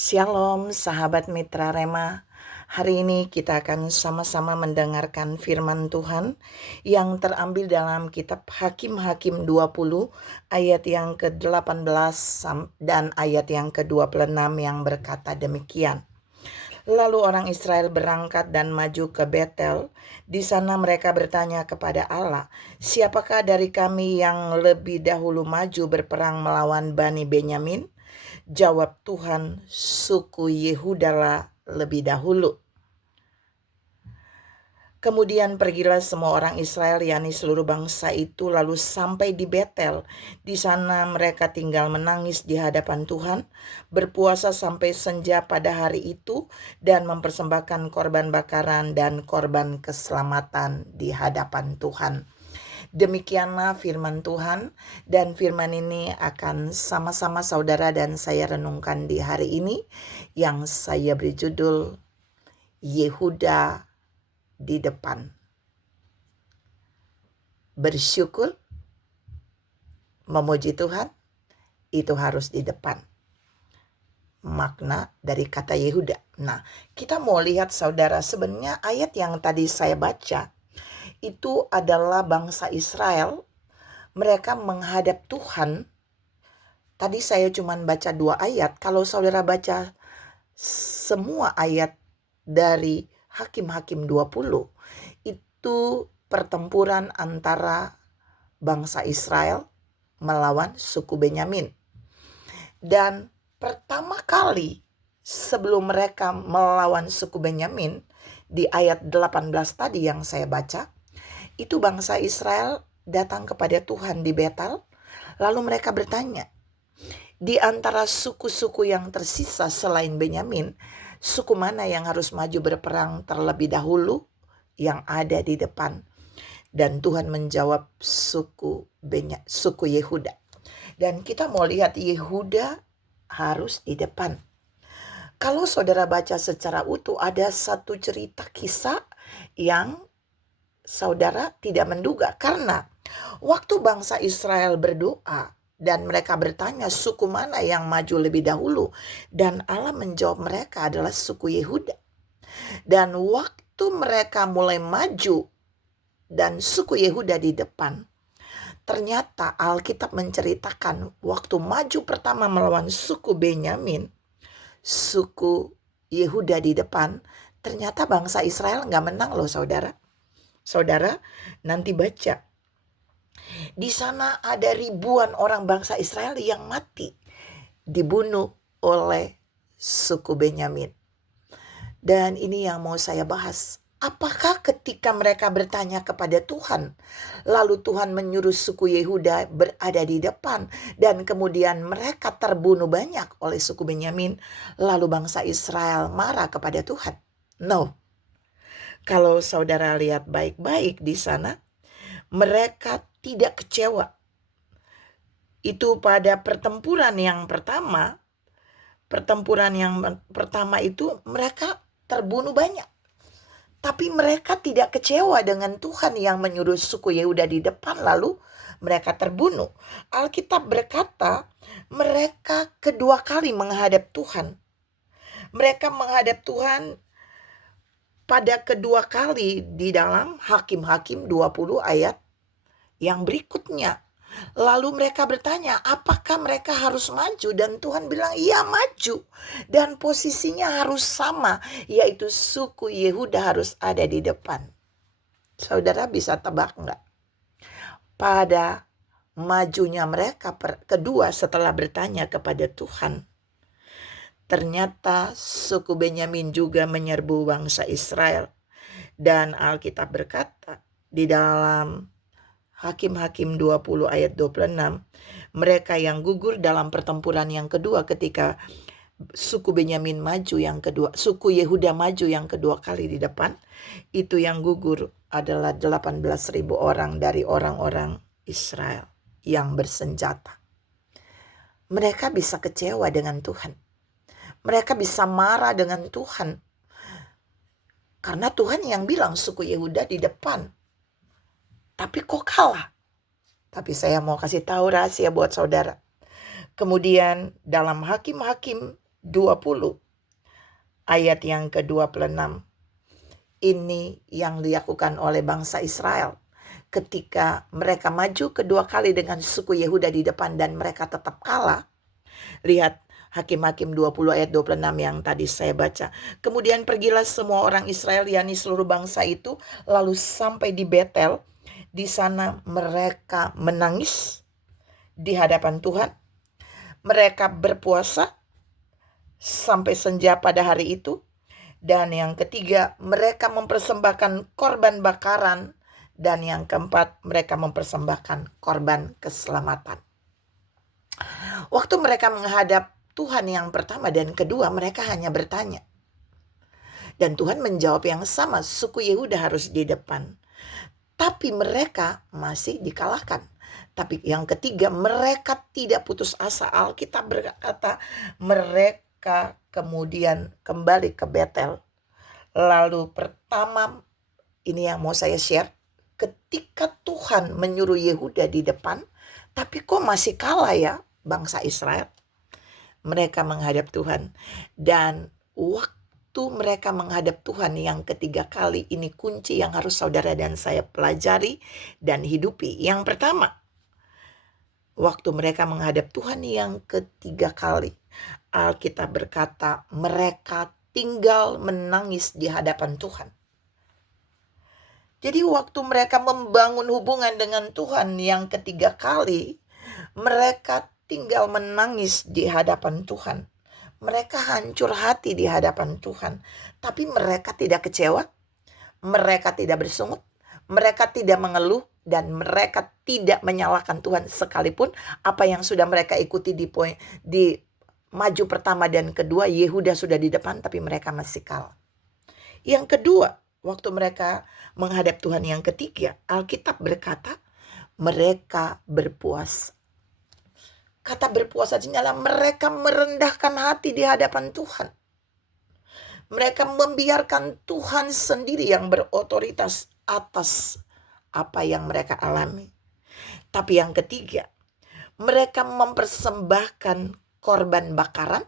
Shalom sahabat Mitra Rema. Hari ini kita akan sama-sama mendengarkan firman Tuhan yang terambil dalam kitab Hakim-Hakim 20 ayat yang ke-18 dan ayat yang ke-26 yang berkata demikian. Lalu orang Israel berangkat dan maju ke Betel. Di sana mereka bertanya kepada Allah, "Siapakah dari kami yang lebih dahulu maju berperang melawan Bani Benyamin?" Jawab Tuhan, "Suku Yehudalah lebih dahulu." Kemudian pergilah semua orang Israel, yakni seluruh bangsa itu, lalu sampai di Betel. Di sana mereka tinggal menangis di hadapan Tuhan, berpuasa sampai senja pada hari itu, dan mempersembahkan korban bakaran dan korban keselamatan di hadapan Tuhan. Demikianlah firman Tuhan, dan firman ini akan sama-sama saudara dan saya renungkan di hari ini, yang saya beri judul Yehuda di depan. Bersyukur, memuji Tuhan, itu harus di depan. Makna dari kata Yehuda. Nah, kita mau lihat saudara, sebenarnya ayat yang tadi saya baca itu adalah bangsa Israel. Mereka menghadap Tuhan. Tadi saya cuma baca 2 ayat. Kalau saudara baca semua ayat dari Hakim-Hakim 20, itu pertempuran antara bangsa Israel melawan suku Benyamin. Dan pertama kali sebelum mereka melawan suku Benyamin, di ayat 18 tadi yang saya baca, itu bangsa Israel datang kepada Tuhan di Betel. Lalu mereka bertanya, di antara suku-suku yang tersisa selain Benyamin, suku mana yang harus maju berperang terlebih dahulu yang ada di depan? Dan Tuhan menjawab suku Yehuda. Dan kita mau lihat Yehuda harus di depan. Kalau saudara baca secara utuh, ada satu cerita kisah yang saudara tidak menduga. Karena waktu bangsa Israel berdoa dan mereka bertanya suku mana yang maju lebih dahulu, dan Allah menjawab mereka adalah suku Yehuda. Dan waktu mereka mulai maju dan suku Yehuda di depan, ternyata Alkitab menceritakan waktu maju pertama melawan suku Benyamin, suku Yehuda di depan, ternyata bangsa Israel gak menang loh saudara. Saudara nanti baca, di sana ada ribuan orang bangsa Israel yang mati, dibunuh oleh suku Benyamin. Dan ini yang mau saya bahas. Apakah ketika mereka bertanya kepada Tuhan, lalu Tuhan menyuruh suku Yehuda berada di depan, dan kemudian mereka terbunuh banyak oleh suku Benyamin, lalu bangsa Israel marah kepada Tuhan? No. Kalau saudara lihat baik-baik di sana, mereka tidak kecewa. Itu pada pertempuran yang pertama itu mereka terbunuh banyak. Tapi mereka tidak kecewa dengan Tuhan yang menyuruh suku Yehuda di depan lalu mereka terbunuh. Alkitab berkata mereka kedua kali menghadap Tuhan. Mereka menghadap Tuhan pada kedua kali di dalam Hakim-Hakim 20 ayat yang berikutnya. Lalu mereka bertanya, apakah mereka harus maju? Dan Tuhan bilang, iya maju. Dan posisinya harus sama, yaitu suku Yehuda harus ada di depan. Saudara bisa tebak enggak? Pada majunya mereka kedua setelah bertanya kepada Tuhan, ternyata suku Benyamin juga menyerbu bangsa Israel. Dan Alkitab berkata di dalam Hakim-Hakim 20 ayat 26, mereka yang gugur dalam pertempuran yang kedua ketika suku Benyamin maju yang kedua, suku Yehuda maju yang kedua kali di depan, itu yang gugur adalah 18.000 orang dari orang-orang Israel yang bersenjata. Mereka bisa kecewa dengan Tuhan. Mereka bisa marah dengan Tuhan. Karena Tuhan yang bilang suku Yehuda di depan. Tapi kok kalah? Tapi saya mau kasih tahu rahasia buat saudara. Kemudian dalam Hakim-Hakim 20 ayat yang ke-26. Ini yang dilakukan oleh bangsa Israel ketika mereka maju kedua kali dengan suku Yehuda di depan dan mereka tetap kalah. Lihat Hakim-Hakim 20 ayat 26 yang tadi saya baca. Kemudian pergilah semua orang Israel, yakni seluruh bangsa itu, lalu sampai di Betel. Di sana mereka menangis di hadapan Tuhan. Mereka berpuasa sampai senja pada hari itu. Dan yang ketiga, mereka mempersembahkan korban bakaran. Dan yang keempat, mereka mempersembahkan korban keselamatan. Waktu mereka menghadap Tuhan yang pertama dan kedua, mereka hanya bertanya. Dan Tuhan menjawab yang sama, suku Yehuda harus di depan. Tapi mereka masih dikalahkan. Tapi yang ketiga, mereka tidak putus asa. Alkitab berkata, mereka kemudian kembali ke Betel. Lalu pertama, ini yang mau saya share. Ketika Tuhan menyuruh Yehuda di depan, tapi kok masih kalah ya bangsa Israel? Mereka menghadap Tuhan. Dan waktu mereka menghadap Tuhan yang ketiga kali, ini kunci yang harus saudara dan saya pelajari dan hidupi. Yang pertama, waktu mereka menghadap Tuhan yang ketiga kali, Alkitab berkata mereka tinggal menangis di hadapan Tuhan. Jadi waktu mereka membangun hubungan dengan Tuhan yang ketiga kali, mereka tinggal menangis di hadapan Tuhan. Mereka hancur hati di hadapan Tuhan. Tapi mereka tidak kecewa, mereka tidak bersungut, mereka tidak mengeluh, dan mereka tidak menyalahkan Tuhan sekalipun apa yang sudah mereka ikuti di maju pertama dan kedua. Yehuda sudah di depan tapi mereka masih kalah. Yang kedua, waktu mereka menghadap Tuhan yang ketiga, Alkitab berkata mereka berpuasa. Kata berpuasa adalah mereka merendahkan hati di hadapan Tuhan. Mereka membiarkan Tuhan sendiri yang berotoritas atas apa yang mereka alami. Tapi yang ketiga, mereka mempersembahkan korban bakaran.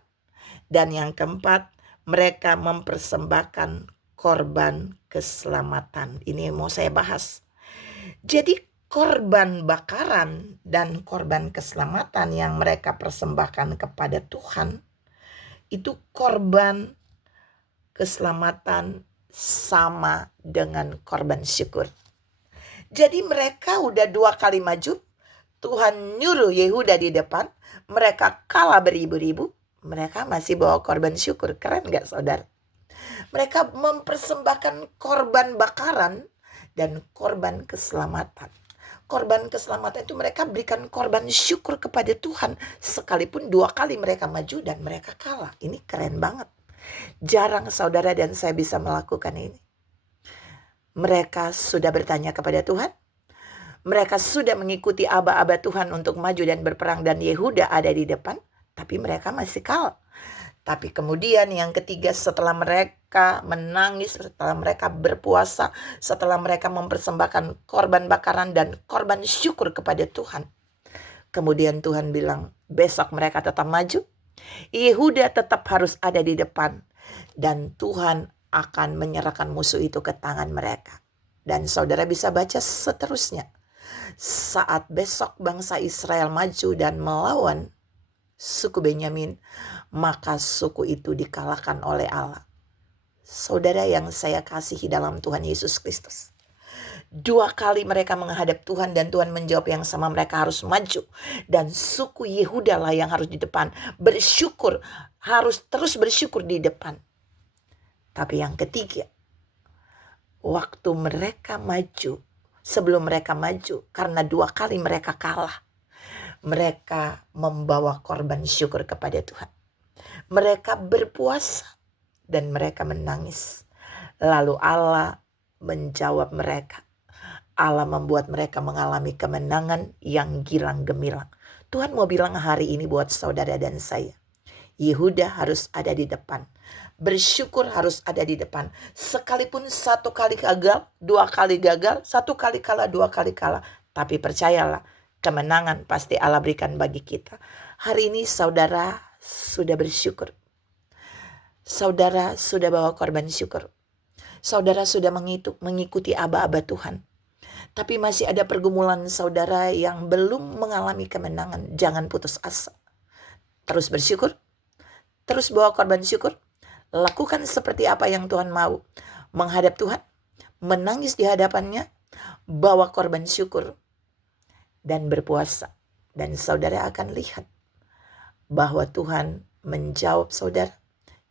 Dan yang keempat, mereka mempersembahkan korban keselamatan. Ini mau saya bahas. Jadi korban bakaran dan korban keselamatan yang mereka persembahkan kepada Tuhan, itu korban keselamatan sama dengan korban syukur. Jadi mereka udah 2 kali maju. Tuhan nyuruh Yehuda di depan. Mereka kalah beribu-ribu. Mereka masih bawa korban syukur. Keren gak saudara? Mereka mempersembahkan korban bakaran dan korban keselamatan. Korban keselamatan itu mereka berikan korban syukur kepada Tuhan. Sekalipun 2 kali mereka maju dan mereka kalah. Ini keren banget. Jarang saudara dan saya bisa melakukan ini. Mereka sudah bertanya kepada Tuhan. Mereka sudah mengikuti aba-aba Tuhan untuk maju dan berperang. Dan Yehuda ada di depan. Tapi mereka masih kalah. Tapi kemudian yang ketiga, setelah mereka menangis, setelah mereka berpuasa, setelah mereka mempersembahkan korban bakaran dan korban syukur kepada Tuhan, kemudian Tuhan bilang, besok mereka tetap maju. Yehuda tetap harus ada di depan. Dan Tuhan akan menyerahkan musuh itu ke tangan mereka. Dan saudara bisa baca seterusnya. Saat besok bangsa Israel maju dan melawan suku Benyamin, maka suku itu dikalahkan oleh Allah. Saudara yang saya kasihi dalam Tuhan Yesus Kristus, 2 kali mereka menghadap Tuhan dan Tuhan menjawab yang sama, mereka harus maju. Dan suku Yehuda lah yang harus di depan. Bersyukur, harus terus bersyukur di depan. Tapi yang ketiga, waktu mereka maju, sebelum mereka maju, karena 2 kali mereka kalah, mereka membawa korban syukur kepada Tuhan. Mereka berpuasa dan mereka menangis. Lalu Allah menjawab mereka. Allah membuat mereka mengalami kemenangan yang gilang gemilang. Tuhan mau bilang hari ini buat saudara dan saya, Yehuda harus ada di depan. Bersyukur harus ada di depan. Sekalipun 1 kali gagal, 2 kali gagal, 1 kali kalah, 2 kali kalah. Tapi percayalah, kemenangan pasti Allah berikan bagi kita. Hari ini saudara sudah bersyukur. Saudara sudah bawa korban syukur. Saudara sudah mengikuti aba-aba Tuhan. Tapi masih ada pergumulan saudara yang belum mengalami kemenangan. Jangan putus asa. Terus bersyukur. Terus bawa korban syukur. Lakukan seperti apa yang Tuhan mau. Menghadap Tuhan. Menangis di hadapannya. Bawa korban syukur. Dan berpuasa. Dan saudara akan lihat bahwa Tuhan menjawab saudara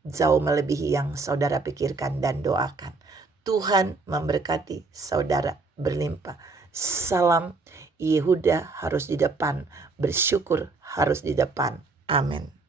jauh melebihi yang saudara pikirkan dan doakan. Tuhan memberkati saudara berlimpah. Salam, Yehuda harus di depan, bersyukur harus di depan. Amin.